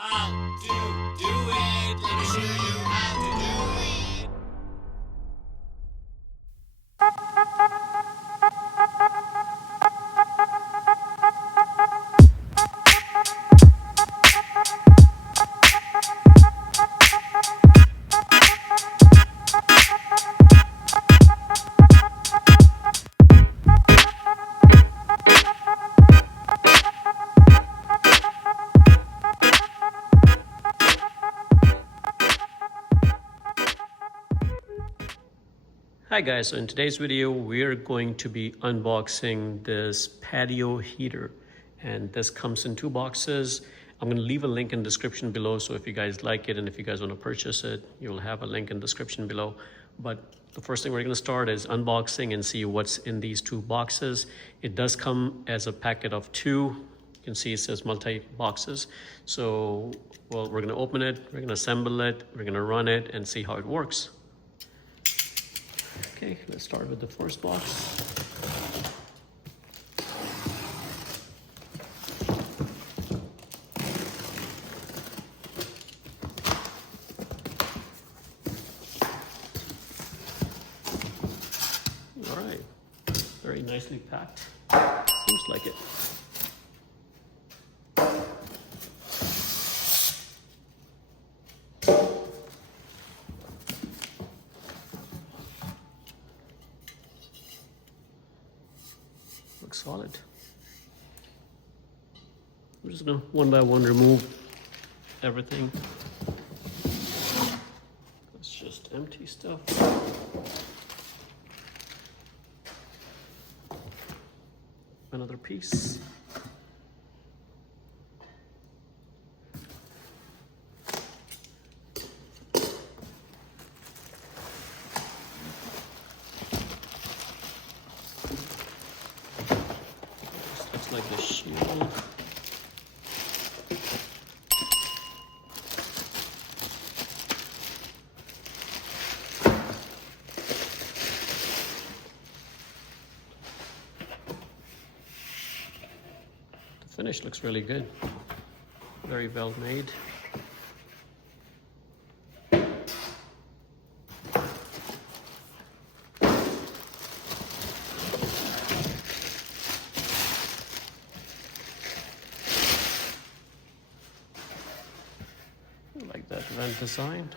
how to do it. Let me show you how to do it. Hi guys, so in today's video we're going to be unboxing this patio heater, and this comes in 2 boxes. I'm going to leave a link in the description below, so if you guys like it and if you guys want to purchase it, you'll have a link in the description below. But the first thing we're going to start is unboxing and see what's in these 2 boxes. It does come as a packet of 2. You can see it says multi boxes. So we're going to open it, we're going to assemble it, we're going to run it and see how it works. Okay, let's start with the first box. All right, very nicely packed. Seems like it. Looks solid. I'm just gonna one by one remove everything. That's just empty stuff. Another piece. Looks like the shield. The finish looks really good. Very well made. I like that vent design.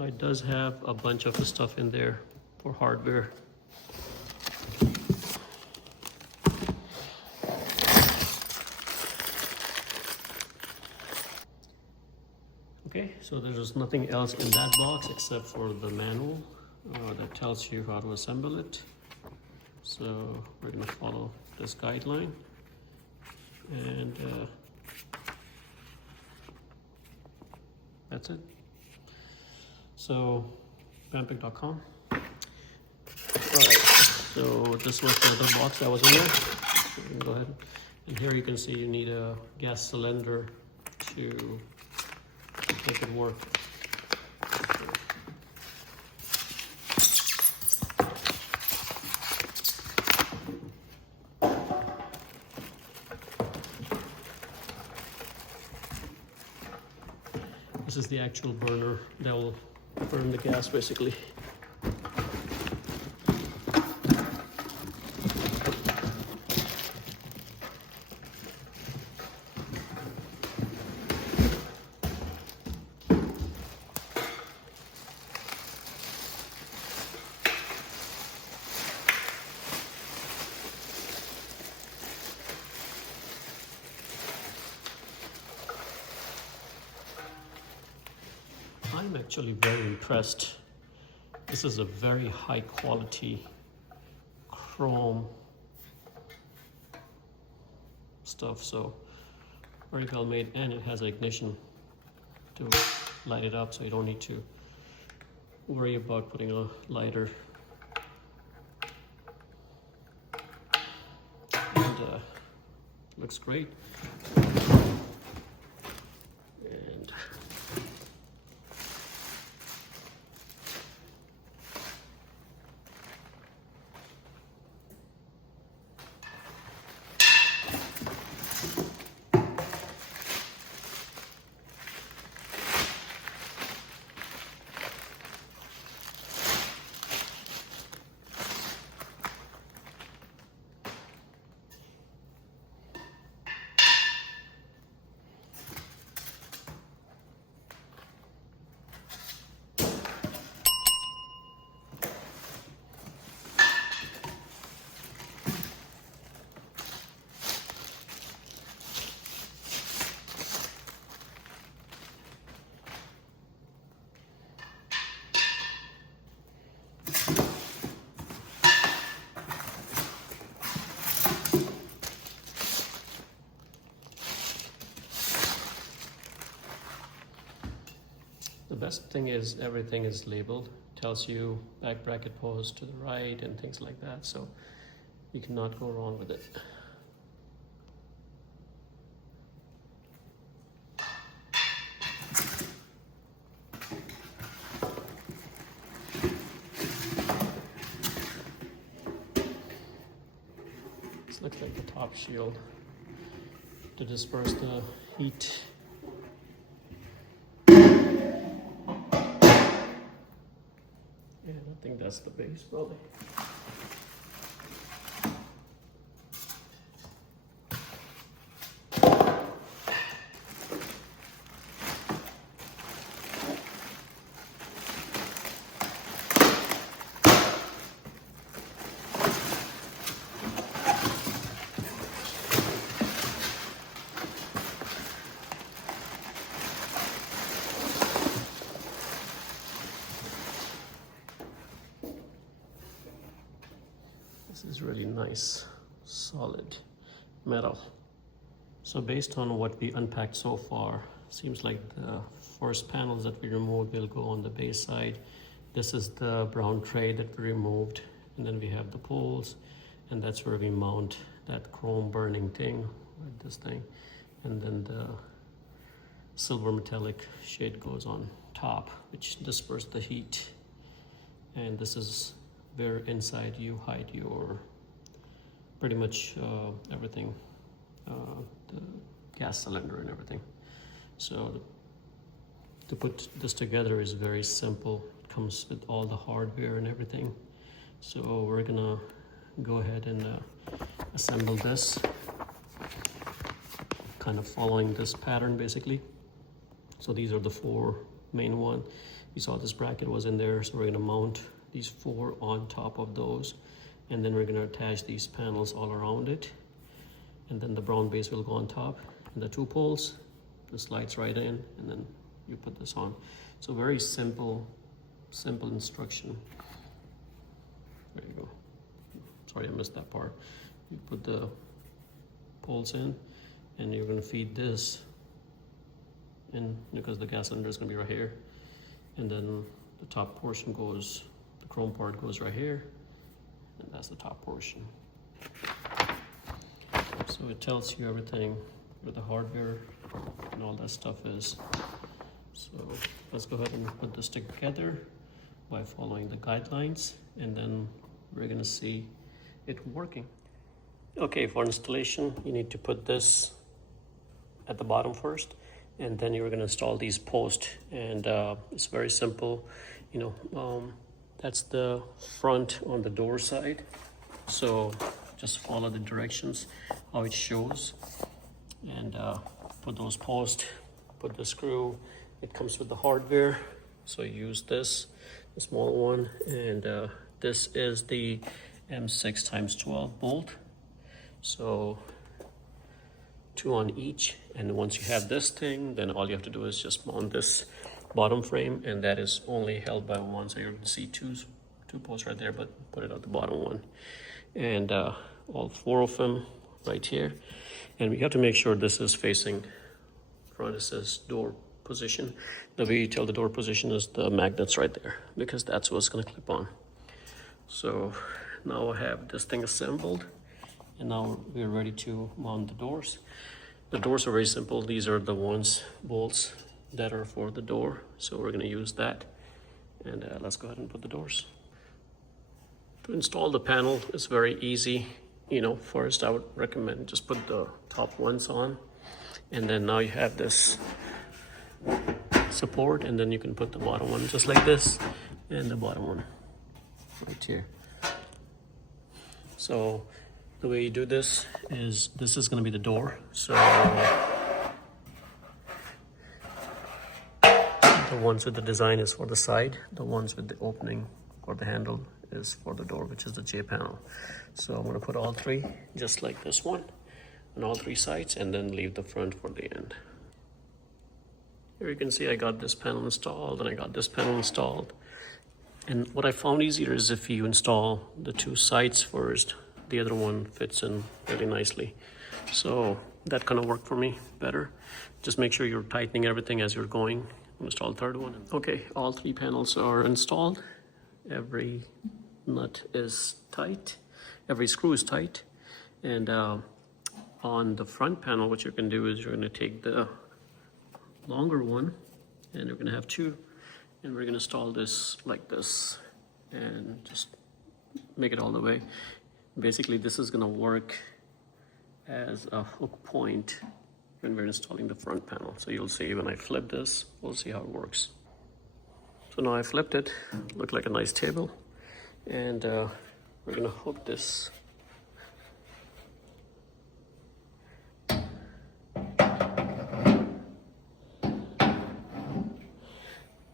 It does have a bunch of stuff in there for hardware. Okay, so there's nothing else in that box except for the manual that tells you how to assemble it. So we're going to follow this guideline, and that's it. So Pamapic.com. Alright, so this was the other box that was in there. So you can go ahead, and here you can see you need a gas cylinder to make it work. This is the actual burner that will burn the gas basically. actually very impressed. This is a very high quality chrome stuff, so very well made, and it has an ignition to light it up, so you don't need to worry about putting a lighter. And looks great. And the best thing is everything is labeled. It tells you back bracket post to the right and things like that, so you cannot go wrong with it. This looks like the top shield to disperse the heat. I think that's the base, probably. This is really nice, solid metal. So based on what we unpacked so far, seems like the first panels that we removed will go on the base side. This is the brown tray that we removed, and then we have the poles, and that's where we mount that chrome burning thing, like this thing, and then the silver metallic shade goes on top, which disperses the heat. And this is where inside you hide your pretty much everything, the gas cylinder and everything. So to put this together is very simple. It comes with all the hardware and everything. So we're gonna go ahead and assemble this, kind of following this pattern basically. So these are the four main one. You saw this bracket was in there, so we're gonna mount these four on top of those, and then we're going to attach these panels all around it, and then the brown base will go on top, and the two poles, this slides right in, and then you put this on. So very simple instruction. There you go. Sorry I missed that part. You put the poles in, and you're going to feed this in, because the gas cylinder is going to be right here, and then the top portion goes, the chrome part goes right here, and that's the top portion. So it tells you everything where the hardware and all that stuff is. So let's go ahead and put this together by following the guidelines, and then we're gonna see it working. Okay, for installation, you need to put this at the bottom first, and then you're gonna install these posts, and it's very simple. You know, that's the front on the door side. So just follow the directions, how it shows, and put those posts, put the screw. It comes with the hardware, so use this, the small one, and this is the M6x12 bolt. So 2 on each, and once you have this thing, then all you have to do is just mount this bottom frame, and that is only held by one. So you're going to see two posts right there, but put it at the bottom one. And all 4 of them right here. And we have to make sure this is facing front. It says door position. The way you tell the door position is the magnets right there, because that's what's going to clip on. So now I have this thing assembled, and now we're ready to mount the doors. The doors are very simple. These are the bolts that are for the door, so we're going to use that. And let's go ahead and put the doors. To install the panel is very easy. You know, first I would recommend just put the top ones on, and then now you have this support, and then you can put the bottom one just like this, and the bottom one right here. So the way you do this is going to be the door. So the ones with the design is for the side, the ones with the opening or the handle is for the door, which is the J panel. So I'm going to put all 3 just like this one on all 3 sides, and then leave the front for the end. Here you can see I got this panel installed, and I got this panel installed. And what I found easier is if you install the 2 sides first, the other one fits in really nicely. So that kind of worked for me better. Just make sure you're tightening everything as you're going. Install the 3rd one. Okay, all 3 panels are installed. Every nut is tight, every screw is tight. And on the front panel, what you can do is you're going to take the longer one, and you're going to have 2, and we're going to install this like this and just make it all the way. Basically, this is going to work as a hook point when we're installing the front panel. So you'll see when I flip this, we'll see how it works. So now I flipped it, looked like a nice table, and we're going to hook this.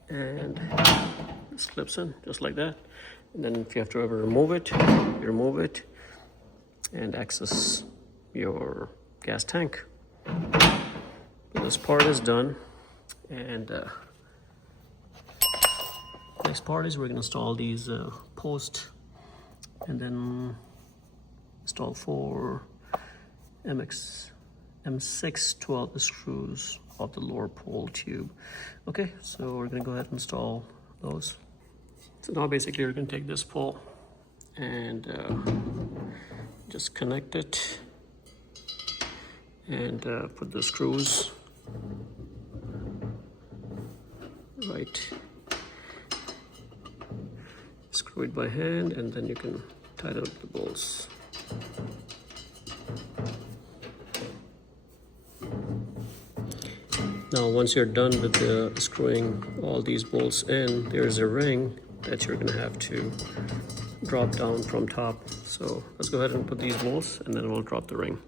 And this clips in just like that. And then if you have to ever remove it, you remove it and access your gas tank. This part is done, and next part is we're going to install these posts, and then install 4 M6 12 screws of the lower pole tube. Okay, so we're going to go ahead and install those. So now basically we're going to take this pole and just connect it, and put the screws right. Screw it by hand, and then you can tighten up the bolts. Now once you're done with the screwing all these bolts in, there's a ring that you're going to have to drop down from top. So let's go ahead and put these bolts, and then we'll drop the ring.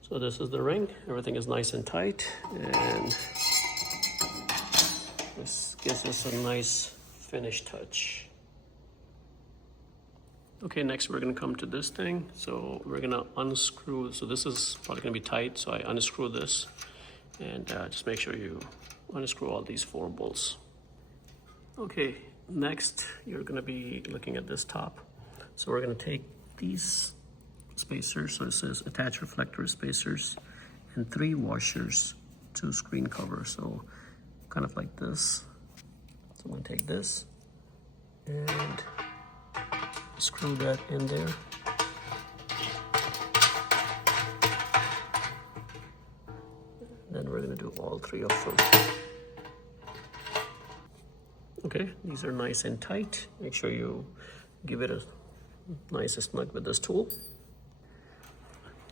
So this is the ring. Everything is nice and tight, and this gives us a nice finish touch. Okay, next we're going to come to this thing. So we're going to unscrew. So this is probably going to be tight, so I unscrew this, and just make sure you unscrew all these 4 bolts. Okay, next you're going to be looking at this top. So we're going to take these spacers, so it says attach reflector spacers, and 3 washers to screen cover, so kind of like this. So I'm going to take this and screw that in there. Then we're going to do all 3 of them. Okay, these are nice and tight. Make sure you give it a nice snug with this tool.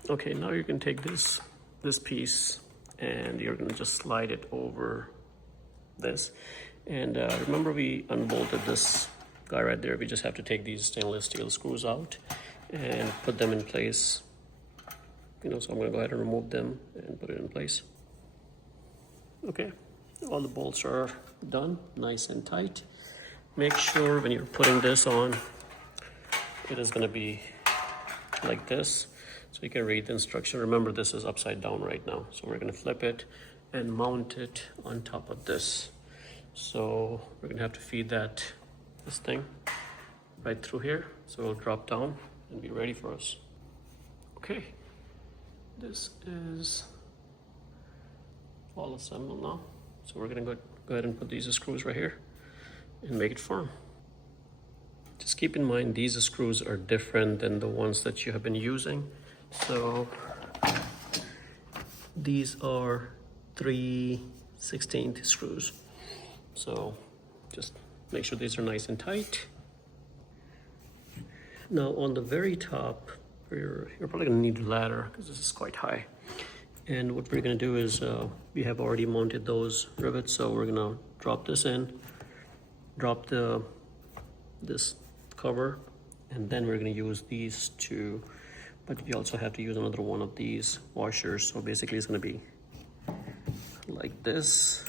Okay, now you can take this piece, and you're going to just slide it over this. And remember, we unbolted this guy right there. We just have to take these stainless steel screws out and put them in place. So I'm going to go ahead and remove them and put it in place. Okay, all the bolts are done, nice and tight. Make sure when you're putting this on, it is going to be like this, so you can read the instruction. Remember, this is upside down right now, so we're going to flip it and mount it on top of this. So we're gonna have to feed this thing right through here. So it'll drop down and be ready for us. Okay, this is all assembled now. So we're gonna go ahead and put these screws right here and make it firm. Just keep in mind these screws are different than the ones that you have been using. So these are 3/16 screws. So just make sure these are nice and tight. Now on the very top, you're probably gonna need a ladder because this is quite high. And what we're gonna do is, we have already mounted those rivets, so we're gonna drop this in, drop this cover, and then we're gonna use these two, but you also have to use another one of these washers. So basically it's gonna be like this.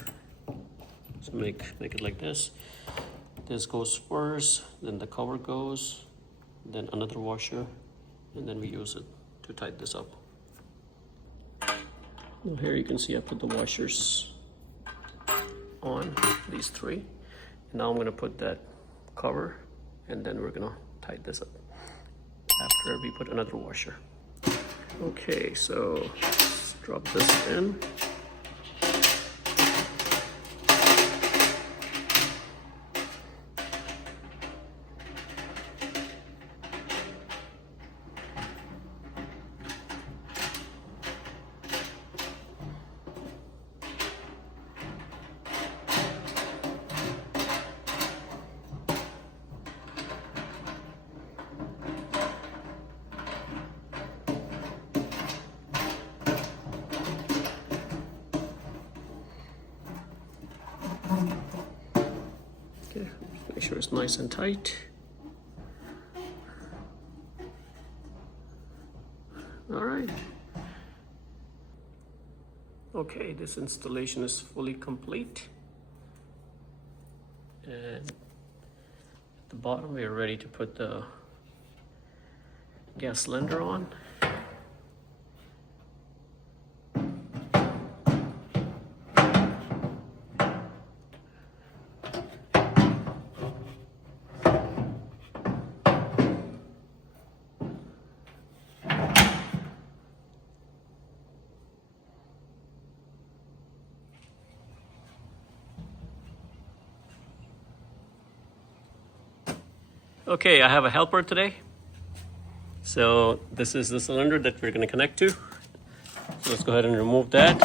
So make it like this. This goes first, then the cover goes, then another washer, and then we use it to tighten this up. Now here you can see I put the washers on, these three. And now I'm gonna put that cover, and then we're gonna tighten this up after we put another washer. Okay, so let's drop this in. Okay, make sure it's nice and tight. All right. Okay, this installation is fully complete. And at the bottom, we are ready to put the gas cylinder on. Okay, I have a helper today. So this is the cylinder that we're going to connect to. So let's go ahead and remove that.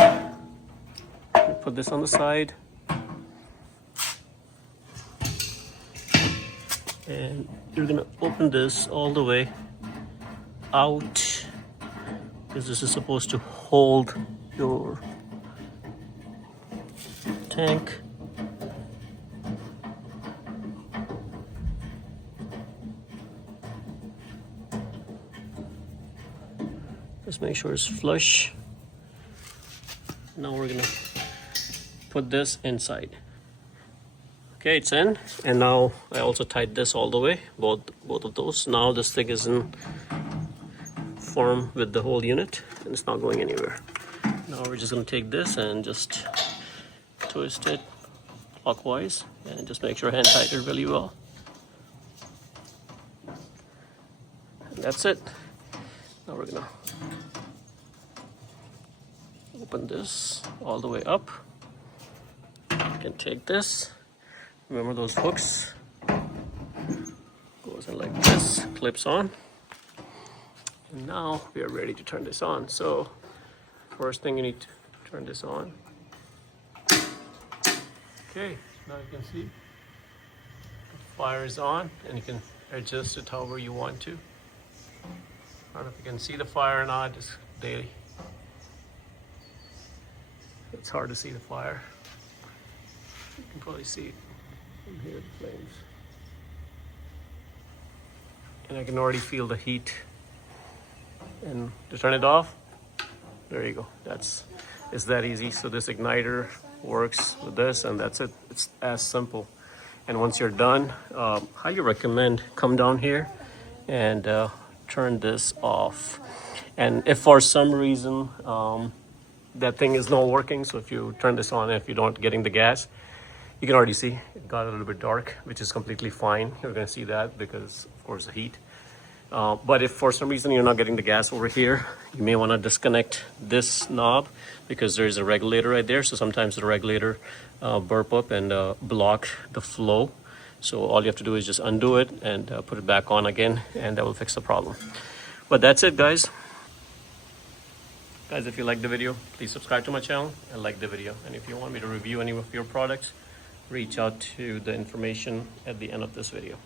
Put this on the side. And you're going to open this all the way out, because this is supposed to hold your tank. Just make sure it's flush. Now we're gonna put this inside. Okay, it's in, and now I also tied this all the way, both of those. Now this thing is in form with the whole unit, and it's not going anywhere. Now we're just gonna take this and just twist it clockwise, and just make sure hand tight it really well. And that's it. Now we're gonna open this all the way up. You can take this. Remember those hooks? Goes in like this, clips on. And now we are ready to turn this on. So first thing, you need to turn this on. Okay, now you can see the fire is on, and you can adjust it however you want to. I don't know if you can see the fire or not. It's hard to see the fire. You can probably see it from here, the flames. And I can already feel the heat. And to turn it off, there you go. It's that easy. So this igniter works with this, and that's it. It's as simple. And once you're done, highly recommend come down here and turn this off. And if for some reason that thing is not working, so if you turn this on, if you don't getting the gas, You can already see it got a little bit dark, which is completely fine. You're gonna see that because of course the heat. But if for some reason you're not getting the gas over here, you may want to disconnect this knob because there's a regulator right there. So sometimes the regulator burp up and block the flow. So all you have to do is just undo it and put it back on again, and that will fix the problem. But that's it, guys. Guys, if you like the video, please subscribe to my channel and like the video. And if you want me to review any of your products, reach out to the information at the end of this video.